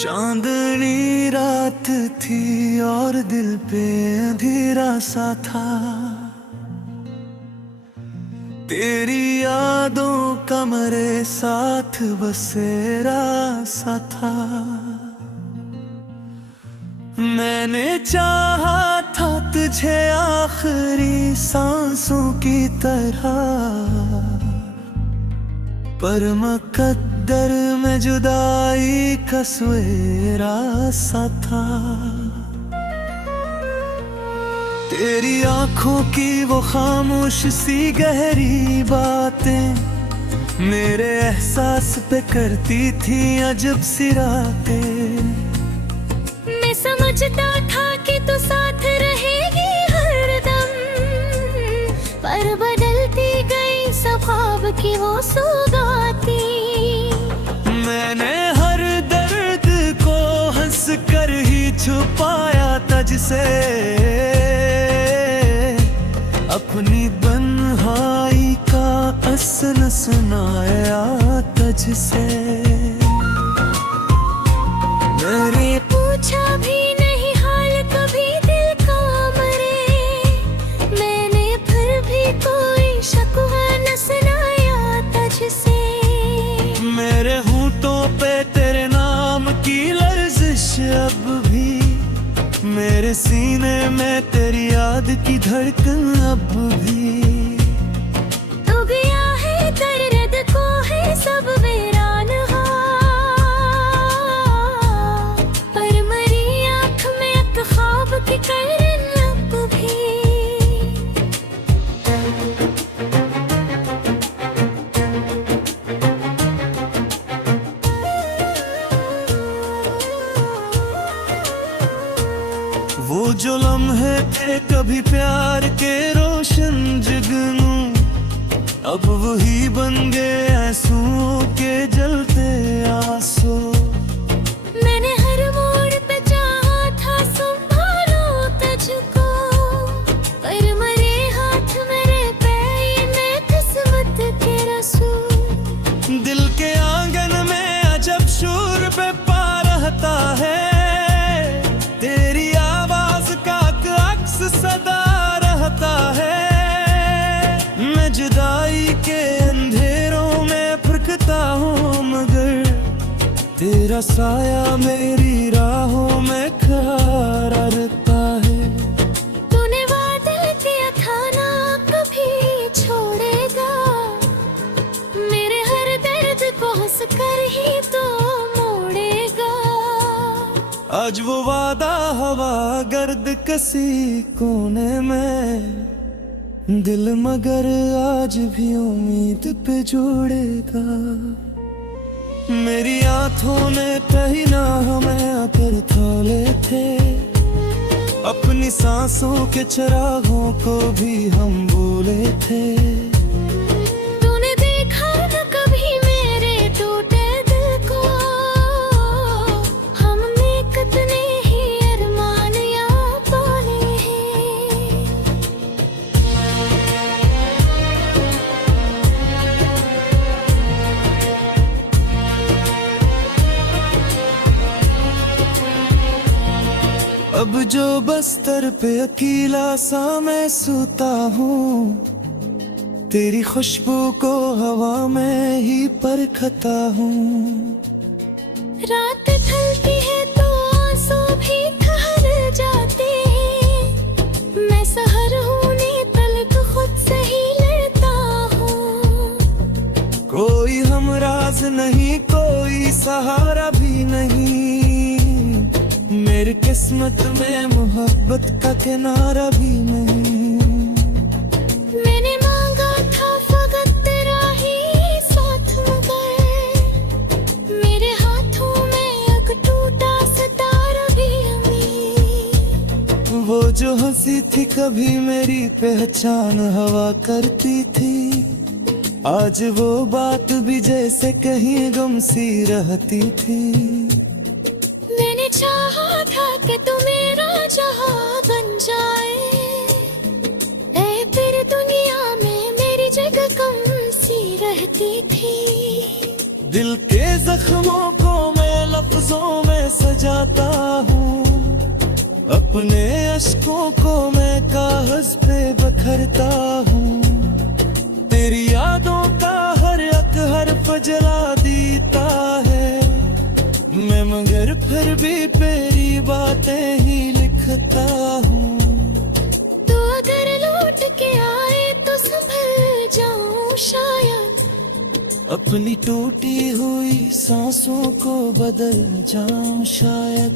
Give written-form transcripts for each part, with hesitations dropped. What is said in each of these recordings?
चांदनी रात थी और दिल पे अंधेरा सा था। तेरी यादों का मेरे साथ बसेरा सा था। मैंने चाहा था तुझे आखिरी सांसों की तरह, पर मुकद्दर में जुदाई का सवेरा सा था। तेरी आंखों की वो खामोश सी गहरी बातें मेरे एहसास पे करती थी अजब सी रातें। मैं समझता था कि तू साथ रहेगी हरदम, पर बदलती गई सब ख्वाब की वो सौगाती। मैंने हर दर्द को हंस कर ही छुपाया तुझसे, अपनी तन्हाई का असर सुनाया तुझसे। मैंने पूछा भी नहीं हाल कभी दिल का मरे, मैंने फिर भी कोई शकवा न सुनाया तुझसे। मेरे होंठों पे तेरे नाम की लर्जिश अब भी, मेरे सीने में तेरी याद की धड़कन अब भी। तू गया है दर्द को है सब वीरान हा, पर मरी आँख में एक ख्वाब की किरण अब भी। वो जो लम्हे थे कभी प्यार के रोशन जुगनू, अब वही बन गए आंसुओं के जलते आंसू। मैंने हर मोड़ पे चाहा था संभालो तुझको, पर मरे हाथ मेरे पैर में किस्मत के रसूल। दिल के आंगन में अजब शोर पे पा रहता है, तेरी आवाज का अक्स सदा रहता है। मैं जुदाई के अंधेरों में फुरकता हूँ, मगर तेरा साया मेरी राहों में खड़ा रहता है। तूने वादा किया था ना कभी छोड़ेगा, मेरे हर दर्द को हंस कर ही तो मोड़ेगा। आज वो वादा हवा गर्द कसी कोने में, दिल मगर आज भी उम्मीद पे जोड़ेगा। मेरी आंखों ने कहीं ना हमें आकर थाले थे, अपनी सांसों के चिरागों को भी हम बोले थे। तूने देखा न कभी मेरे टूटे दिल को, हमने कितने ही अरमान यहाँ पाले हैं। अब जो बस्तर पे अकेला सा मैं सोता हूँ, तेरी खुशबू को हवा में ही परखता हूँ। रात ढलती है तो आंसू भी ठहर जाते हैं, मैं सहर होने तलक खुद से ही लड़ता हूँ। कोई हमराज नहीं, कोई सहारा भी नहीं, मेरी किस्मत में मोहब्बत का किनारा भी नहीं। मैंने मांगा था फकत तेरा ही साथ, मगर मेरे हाथों में एक टूटा सितारा भी अमीर। वो जो हंसी थी कभी मेरी पहचान हवा करती थी, आज वो बात भी जैसे कहीं गुम सी रहती थी। मैंने चाहा था कि तू मेरा जहां बन जाए, ऐ फिर दुनिया में मेरी जगह कम सी रहती थी। दिल के जख्मों को मैं लफ्ज लफ्जों में सजाता हूँ, अपने अश्कों को मैं कागज पे बखरता हूँ। तेरी यादों का हर एक हर्फ जला देता है मैं, मगर फिर भी तेरी बातें ही लिखता हूँ। तो अगर लौट के आए तो संभल जाऊं शायद, अपनी टूटी हुई सांसों को बदल जाऊं शायद।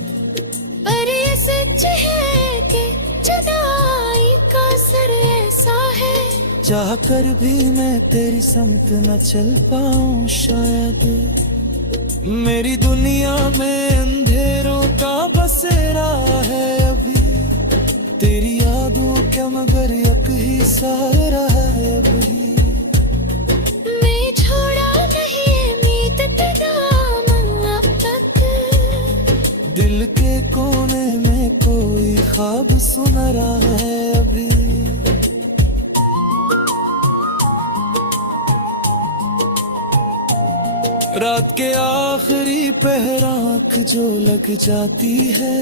पर ये सच है कि जुदाई का असर ऐसा है, चाह कर भी मैं तेरी समत न चल पाऊं शायद। मेरी दुनिया में अंधेरों का बसेरा है अभी, तेरी यादों के मगर एक ही सहारा है अभी। मैं छोड़ा नहीं उम्मीद का दामन अब तक, दिल के कोने में कोई ख्वाब सुन रहा है अभी। रात के आखिरी पहर आँख जो लग जाती है,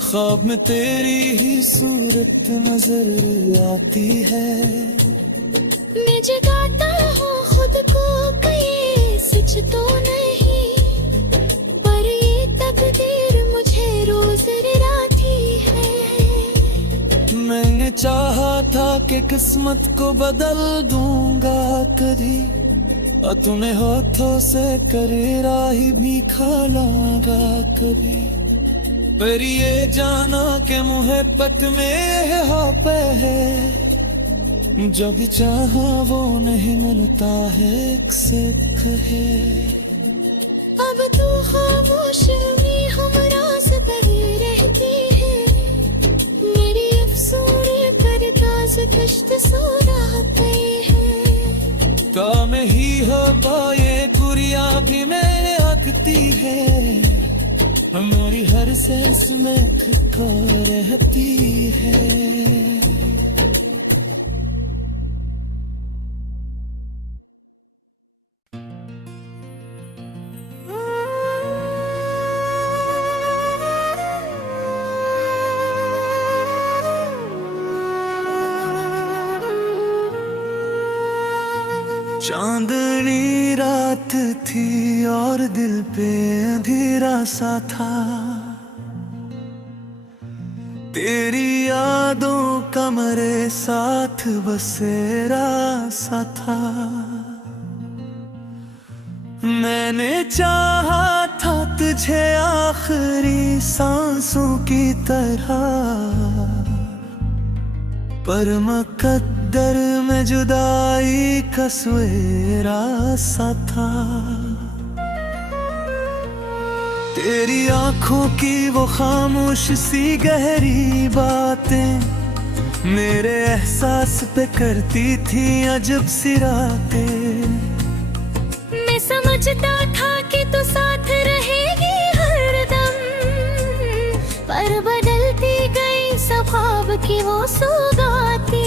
ख्वाब में तेरी ही सूरत नजर आती है। मैं जगाता हूँ खुद को कहीं सच तो नहीं, पर ये तकदीर मुझे रोज डराती है। मैंने चाहा था कि किस्मत को बदल दूंगा कभी, और तूने हाथों से करेरा ही भी खा लागा कभी। पर ये जाना के मुहब्बत में है है, जो भी चाहा वो नहीं मिलता है, एक सिख है। अब तू खामोश में हमराज बनी रहती है, मेरी अफसोस कर ताज़ कश्त सोना पे है। काम ही हो पाए कुरिया भी मैं आती है, हमारी हर सांस में खो रहती है। चांदनी रात थी और दिल पे अंधेरा सा था, तेरी यादों का मेरे साथ बसेरा सा था। मैंने चाहा था तुझे आखिरी सांसों की तरह, पर मुकद्दर में जुदाई का सवेरा सा था। तेरी आंखों की वो खामोश सी गहरी बातें मेरे एहसास पे करती थी अजब सी रातें। मैं समझता था कि तू साथ रहेगी हरदम, पर बदलती गई सब ख्वाब की वो सौगाती।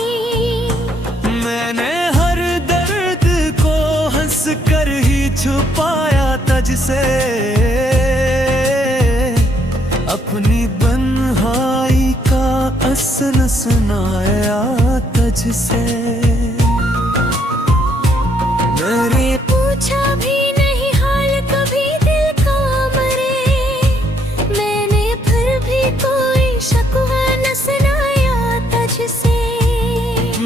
मैंने हर दर्द को हंस कर ही छुपाया तुझसे, अपनी तन्हाई का असर सुनाया तुझसे। मैंने पूछा भी नहीं हाल कभी दिल का मरे, मैंने फिर भी कोई शकवा न सुनाया तुझसे।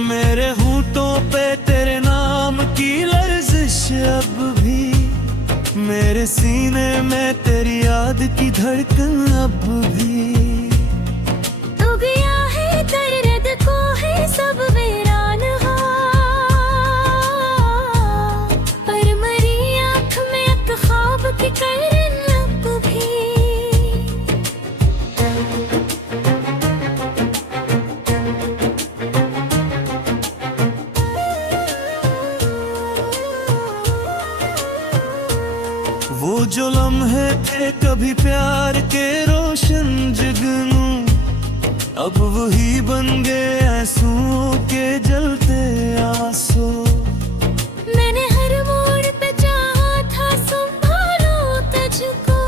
मेरे होंठों पे तेरे नाम की लर्जिश अब भी, मेरे सीने में तेरी याद की धड़कन अब भी। तू गया है दर्द को है सब वीरान हो, पर मरी आँख में एक ख्वाब की किरण अब भी। वो जो लम्हे थे कभी प्यार के रोशन जुगनू, अब वही बन गए आंसुओं के जलते आंसू। मैंने हर मोड़ पे चाहा था संभालो तुझको,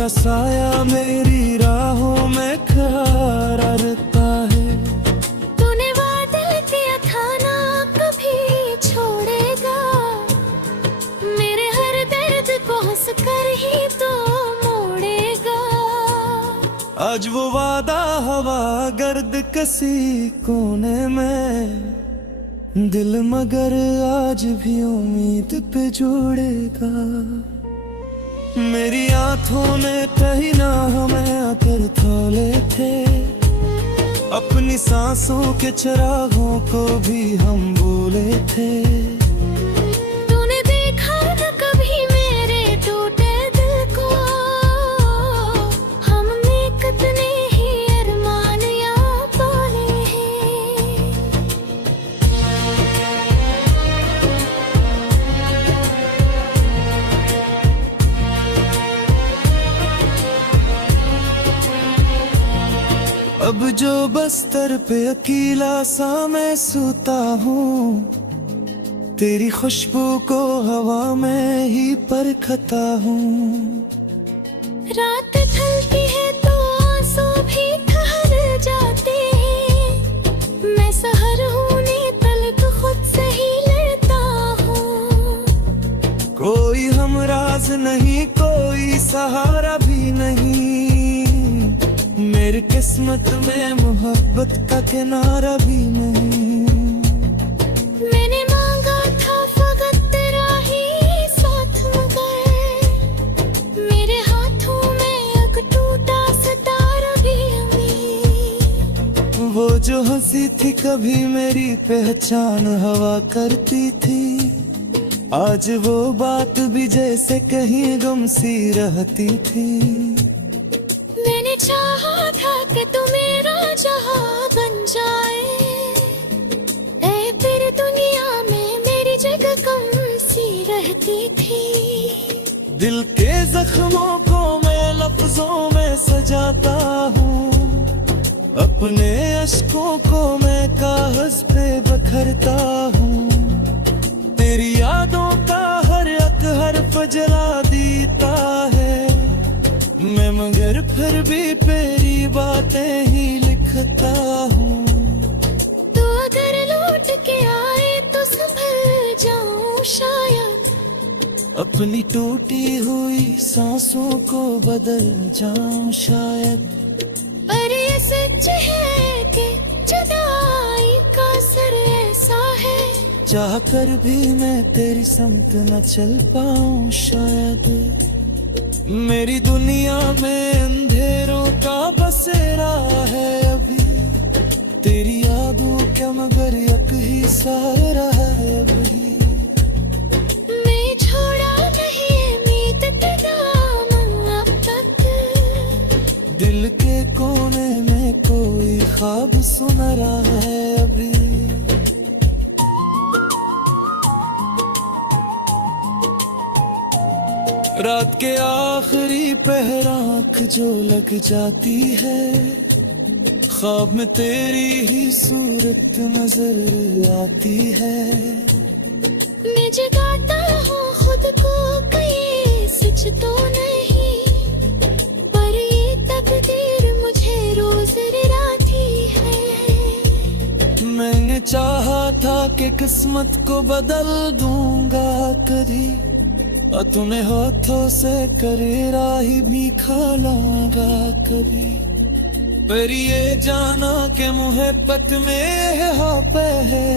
तेरा साया मेरी राहों में खड़ा रहता है। तूने वादा किया था ना कभी छोड़ेगा, मेरे हर दर्द को हंस कर ही तो मोड़ेगा। आज वो वादा हवा गर्द कसी कोने में, दिल मगर आज भी उम्मीद पे जोड़ेगा। मेरी आंखों ने कहीं ना हमें आकर थाले थे, अपनी सांसों के चिरागों को भी हम बोले थे। तूने देखा न कभी मेरे टूटे दिल को, हमने कितने ही अरमान यहाँ पाले हैं। अब जो बस्तर पे अकेला सा मैं सोता हूँ, तेरी खुशबू को हवा में ही परखता हूँ। रात ढलती है तो आंसू भी ठहर जाते हैं, मैं सहर होने तलक खुद से ही लड़ता हूँ। कोई हमराज नहीं, कोई सहारा भी नहीं, मेरी किस्मत में मोहब्बत का किनारा भी नहीं। मैंने मांगा था फकत तेरा ही साथ, मगर मेरे हाथों में एक टूटा सितारा भी अमी। वो जो हंसी थी कभी मेरी पहचान हवा करती थी, आज वो बात भी जैसे कहीं गुम सी रहती थी। मैंने चाहा था कि तू मेरा जहां बन जाए, ऐ फिर दुनिया में मेरी जगह कम सी रहती थी। दिल के जख्मों को मैं लफ्जों में सजाता हूँ, अपने अश्कों को मैं कागज पे बखरता हूँ। तेरी यादों का हर एक हर्फ जला देता है मैं, मगर फिर भी तेरी बातें ही लिखता हूँ। तू अगर लौट के आए तो संभल जाऊं शायद, अपनी टूटी हुई सांसों को बदल जाऊं शायद। पर ये सच है कि जुदाई का असर ऐसा है, चाह कर भी मैं तेरी समत न चल पाऊं शायद। मेरी दुनिया में अंधेरों का बसेरा है अभी, तेरी यादों क्या मगर एक ही सहारा है अभी। मैं छोड़ा नहीं उम्मीद तेरा अब तक, दिल के कोने में कोई ख्वाब सुन रहा है अभी। रात के आखिरी पहर आँख जो लग जाती है, ख्वाब में तेरी ही सूरत नजर आती है। मैं जगाता हूँ खुद को कहीं सच तो नहीं, पर ये तकदीर मुझे रोज रुलाती है। मैंने चाहा था कि किस्मत को बदल दूंगा कभी, और तूने हाथों से करेरा ही भी खालागा कभी। पर ये जाना के मुहब्बत में है पे है,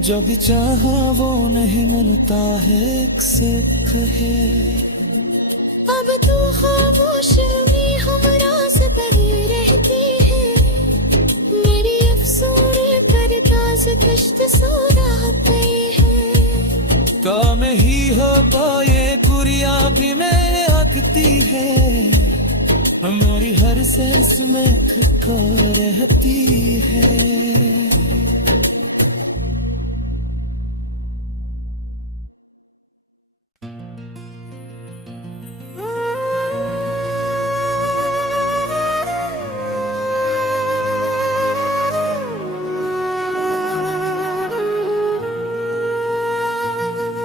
जो भी चाहा वो नहीं मिलता है एक से कहे। अब तू खामोश में हमराज कहीं रहती है, मेरी अफसोस पर ताज कश्त सो रहा है। काम ही हो पाए कुरिया भी मैं आगती है, हमारी हर सांस में खो रहती है।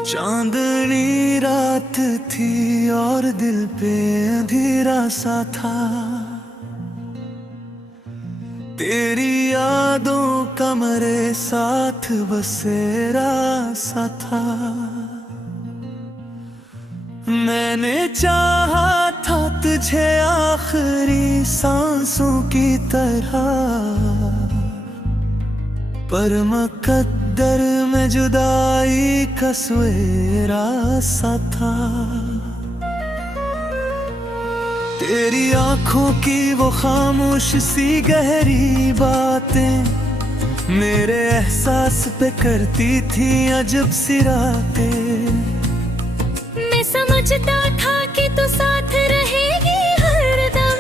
चांदनी रात थी और दिल पे अंधेरा सा था, तेरी यादों का मेरे साथ बसेरा सा था। मैंने चाहा था तुझे आखिरी सांसों की तरह, पर मुकद्दर में जुदाई का सवेरा सा था। तेरी आंखों की वो खामोश सी गहरी बातें मेरे एहसास पे करती थी अजब सी रातें। मैं समझता था कि तू साथ रहेगी हरदम,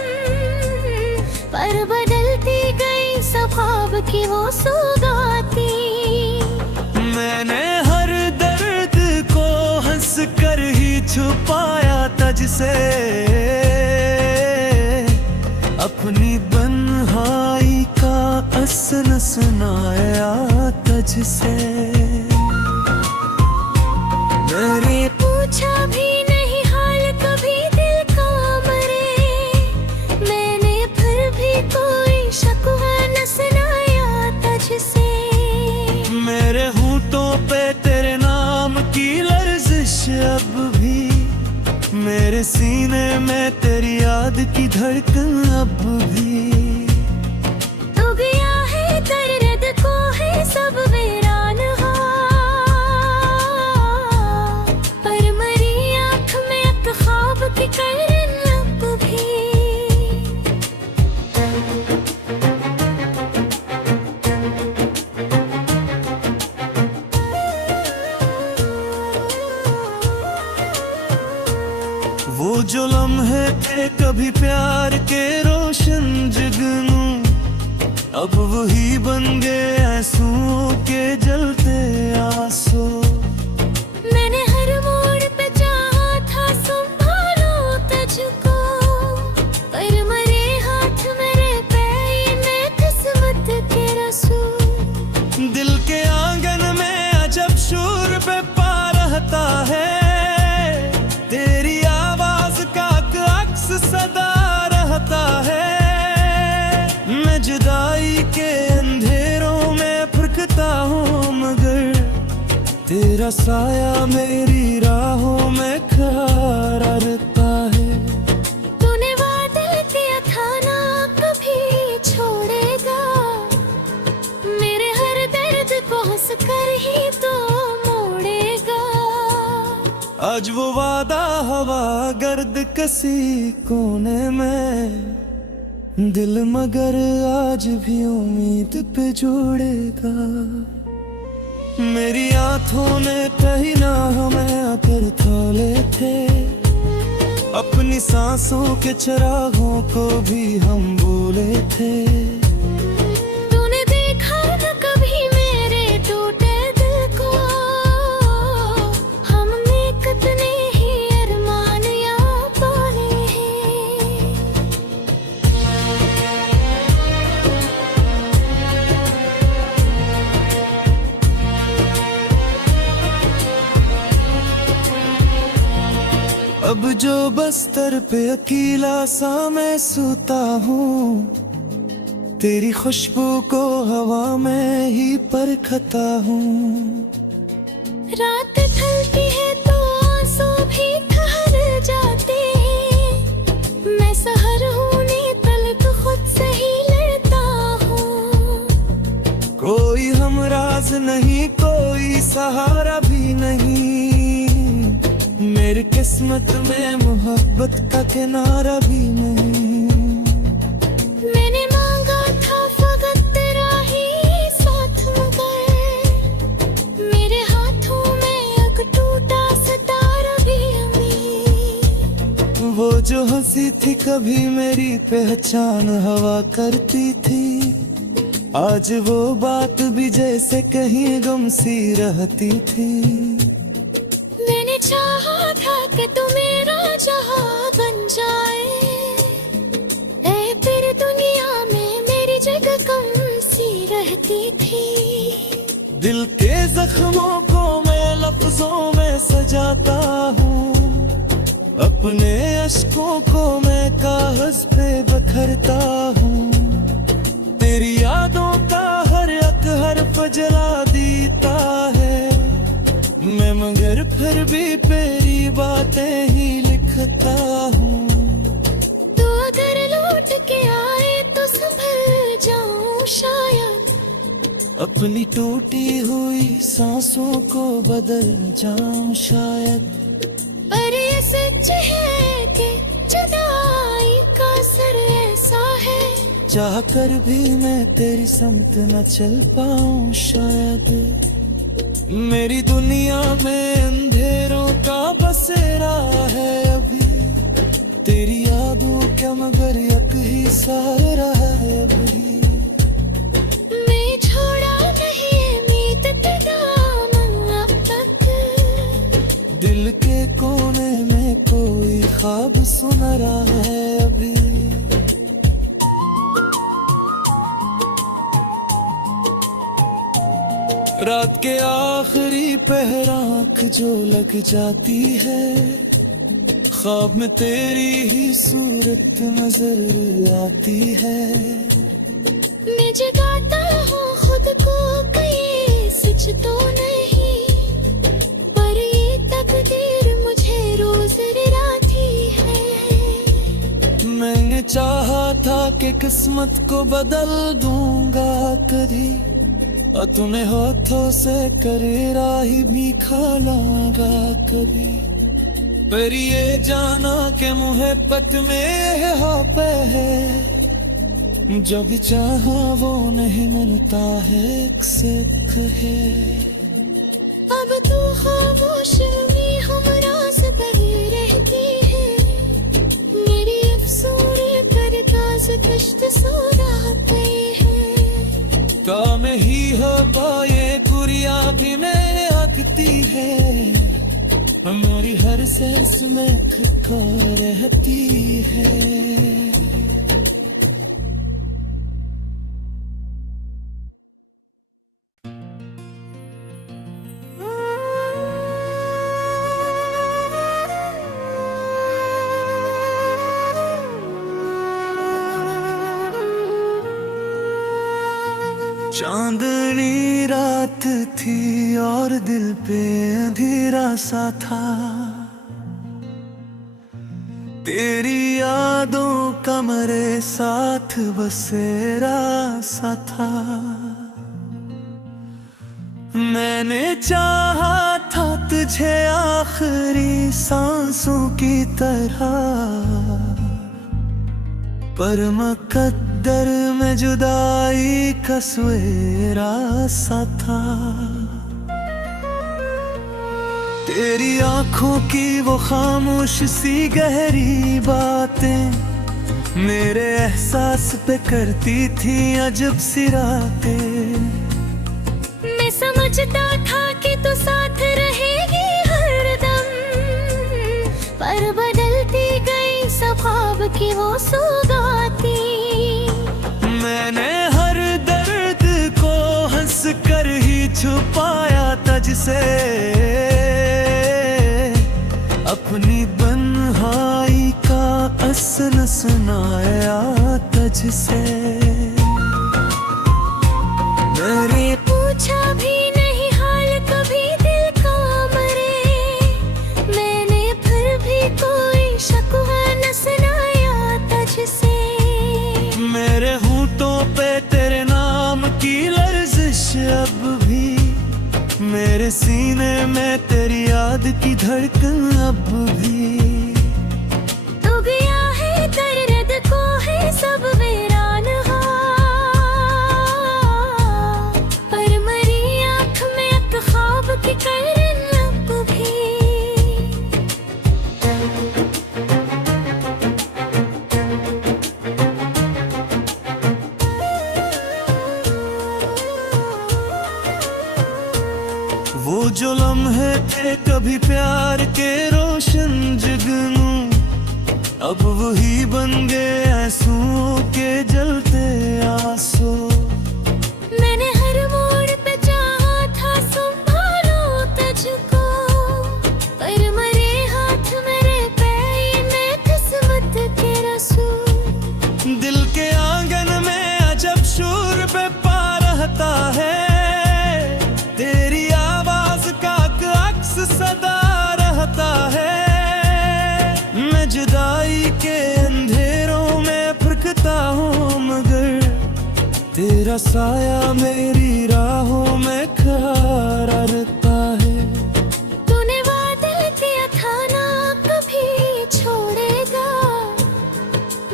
पर बदलती गई स्वभाव की वो सौगाती। मैंने हर दर्द को हंस कर ही छुपाया तुझसे, अपनी तन्हाई का असर सुनाया तुझसे। मैंने पूछा भी नहीं हाल कभी दिल का मरे, मैंने फिर भी कोई शिकवा न सुनाया तुझसे। मेरे होंठों पे तेरे नाम की लर्जिश अब भी, मेरे सीने में तेरी याद की धड़कन अब भी। तू गया है दर्द को है सब वीरान हो, पर मरी आँख में एक ख्वाब की किरण अब भी। वो जो लम्हे थे कभी प्यार के रोशन जुगनू, अब वही बन गए आंसुओं के जलते आंसू। मैंने हर मोड़ पे चाहा था संभालो तुझको, पर मरे हाथ मेरे पैर में किस्मत के रसू। दिल के आंगन में अजब शोर पे पा रहता है, तेरी आवाज का अक्स सदा रहता है। मैं जुदाई के अंधेरों में फुर्कता हूँ, मगर तेरा साया मेरी राहों में खड़ा रहता है। तूने वादा किया था ना कभी छोड़ेगा, मेरे हर दर्द को हंस कर ही तो मोड़ेगा। आज वो वादा हवा गर्द कसी कोने में, दिल मगर आज भी उम्मीद पे जोड़ेगा। मेरी आंखों ने कहीं ना हमें आकर थाले थे, अपनी सांसों के चिरागों को भी हम बोले थे। तूने देखा न कभी मेरे टूटे दिल को, हमने कितने ही अरमान यहाँ पाले हैं। अब जो बस्तर पे अकेला सा मैं सोता हूँ, तेरी खुशबू को हवा में ही परखता हूँ। रात ढलती है तो आंसू भी ठहर जाते हैं, मैं सहर होने तलक खुद से ही लड़ता हूँ। कोई हमराज नहीं, कोई सहारा भी नहीं, मेरी किस्मत में मोहब्बत का किनारा भी नहीं। मैंने मांगा था फकत तेरा ही साथ, मगर मेरे हाथों में एक टूटा सितारा भी अमी। वो जो हंसी थी कभी मेरी पहचान हवा करती थी, आज वो बात भी जैसे कहीं गम सी रहती थी। मैंने चाहा था कि तू मेरा जहां बन जाए, ऐ फिर दुनिया में मेरी जगह कम सी रहती थी। दिल के जख्मों को मैं लफ्जों में सजाता हूँ, अपने अश्कों को मैं कागज पे बखरता हूँ। तेरी यादों का हर एक हर्फ जला देता है मैं, मगर फिर भी तेरी बातें ही लिखता हूँ। तो अगर लौट के आए तो संभल जाऊं शायद, अपनी टूटी हुई सांसों को बदल जाऊं शायद। पर ये सच है कि जुदाई का असर ऐसा है, चाह कर भी मैं तेरी समत न चल पाऊं शायद। मेरी दुनिया में अंधेरों का बसेरा है अभी, तेरी यादों क्या मगर एक ही सहारा है अभी। मैं छोड़ा नहीं उम्मीद तेरा अब तक, दिल के कोने में कोई ख्वाब सुन रहा है अभी। रात के आखिरी पहर आँख जो लग जाती है, ख्वाब में तेरी ही सूरत नजर आती है। मैं जगाता हूँ खुद को कहीं सच तो नहीं, पर ये तकदीर मुझे रोज रुलाती है। मैंने चाहा था कि किस्मत को बदल दूंगा कभी, और तूने हाथों से करेरा ही भी खा लागा कभी। पर ये जाना के मुहब्बत में है है, जो भी चाहा वो नहीं मिलता है एक से है। अब तू खामोश में हमराज बही रहती है, मेरी अफसूरे पर काज कश्त सोना गई है। काम ही हो पाए कुरिया भी मेरे आकती है, हमारी हर सांस में खटका रहती है। चांदनी रात थी और दिल पे अंधेरा सा था, तेरी यादों का मेरे साथ बसेरा सा था। मैंने चाहा था तुझे आखिरी सांसों की तरह, पर मुकद्दर में जुदाई का सवेरा सा था। तेरी आंखों की वो खामोश सी गहरी बातें मेरे एहसास पे करती थी अजब सी रातें। मैं समझता था कि तू साथ रहेगी हरदम, पर बदलती गई सब ख्वाब की वो सौगाती। मैंने हर दर्द को हंस कर ही छुपाया तुझसे, अपनी बन्हाई का असल सुनाया तुझसे। मैंने पूछा भी नहीं हाल कभी दिल का मरे, मैंने फिर भी कोई शकवा न सुनाया तुझसे। मेरे होंठों पे तेरे नाम की लर्जिश अब भी, मेरे सीने में तेरी याद की धड़कन अब भी। तू गया है दर्द को है सब वीरान हो, पर मरी आँख में एक ख्वाब की किरण अब भी। वो जो लम्हे थे कभी प्यार के रोशन जुगनू, अब वही बन गए आंसुओं के जलते आंसू। मैंने हर मोड़ पे चाहा था संभालो तुझको, तेरा साया मेरी राहों में खड़ा रहता है। तूने वादा किया था ना कभी छोड़ेगा,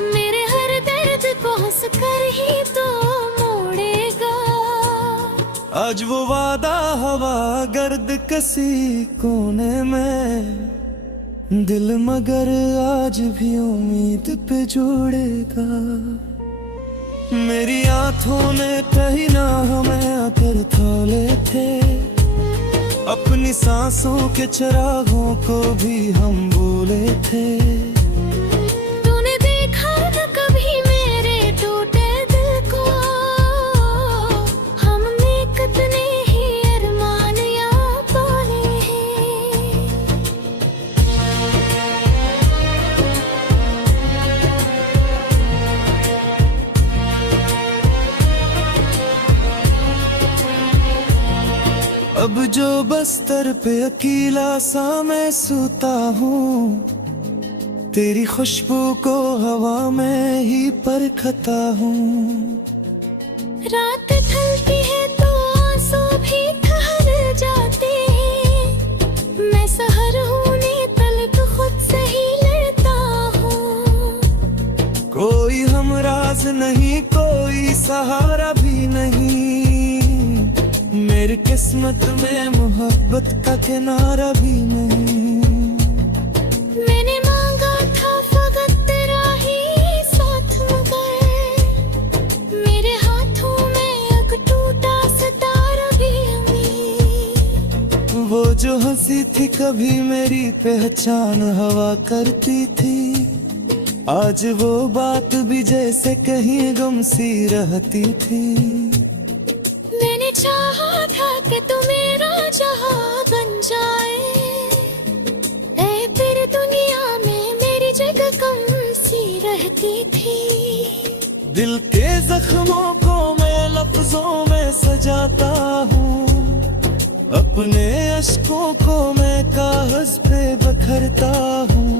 मेरे हर दर्द को हंस कर ही तो मोड़ेगा। आज वो वादा हवा गर्द कसी कोने में, दिल मगर आज भी उम्मीद पे जोड़ेगा। मेरी आंखों ने कहीं ना हमें आकर थाले थे, अपनी सांसों के चिरागों को भी हम बोले थे। तूने देखा न कभी मेरे टूटे दिल को, हमने कितने ही अरमान यहाँ पाले हैं। अब जो बस्तर पे अकेला सा मैं सोता हूँ, तेरी खुशबू को हवा में ही परखता हूँ। रात ढलती है तो आंसू भी ठहर जाते हैं, मैं सहर हूँ ने तलब खुद से ही लड़ता हूँ। कोई हमराज नहीं, कोई सहारा भी नहीं, मेरी किस्मत में मोहब्बत का किनारा भी नहीं। मैंने मांगा था फकत तेरा ही साथ, मगर मेरे हाथों में एक टूटा सितारा भी अमीर। वो जो हंसी थी कभी मेरी पहचान हवा करती थी, आज वो बात भी जैसे कहीं गुम सी रहती थी। मैंने चाहा था कि तू मेरा जहां बन जाए, ऐ फिर दुनिया में मेरी जगह कम सी रहती थी। दिल के जख्मों को मैं लफ्जों में सजाता हूँ, अपने अश्कों को मैं कागज पे बखरता हूँ।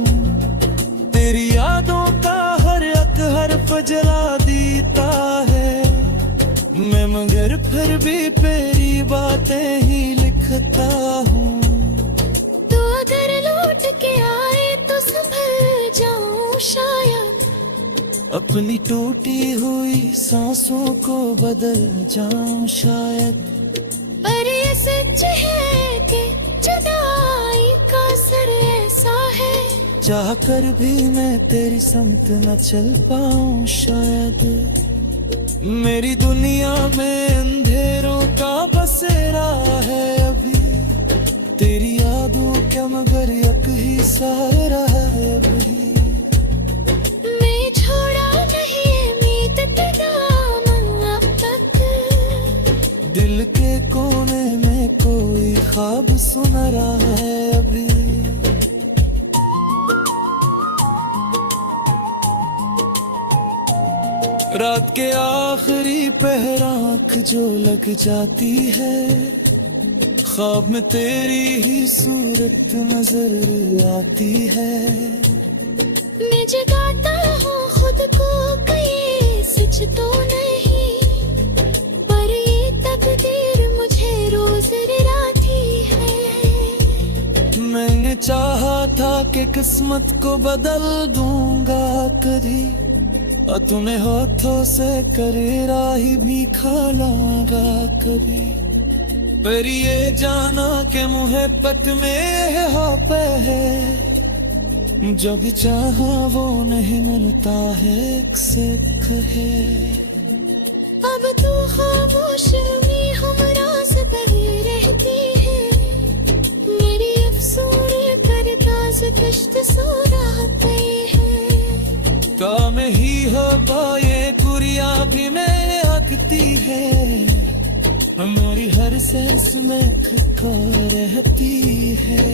तेरी यादों का हर एक हर्फ जला देता है मैं, मगर फिर भी तेरी बातें ही लिखता हूँ। तू अगर लौट के आए तो संभल जाऊं शायद, अपनी टूटी हुई सांसों को बदल जाऊं शायद। पर ये सच है कि जुदाई का असर ऐसा है, चाह कर भी मैं तेरी समत न चल पाऊं शायद। मेरी दुनिया में अंधेरों का बसेरा है अभी, तेरी यादों का मगर एक ही सहारा है अभी। मैं छोड़ा नहीं उम्मीद तेरा मन अब तक, दिल के कोने में कोई ख्वाब सुन रहा है अभी। रात के आखिरी पहर आँख जो लग जाती है, ख्वाब में तेरी ही सूरत नजर आती है। मैं जगाता हूँ खुद को कहीं सच तो नहीं, पर ये तकदीर मुझे रोज रुलाती है। मैंने चाहा था कि किस्मत को बदल दूंगा कभी, और तूने हाथों से करेरा ही भी खा लागा कभी। पर ये जाना के मोहब्बत में है है, जो भी चाहा वो नहीं मिलता है, एक से एक है। अब तू खामोश में हमराज कहीं रहती है, मेरी अफसूर कर काज कश्त सो रहा पे है। काम ही हो पाए कुरिया भी में आगती है, हमारी हर सांस में खटका रहती है।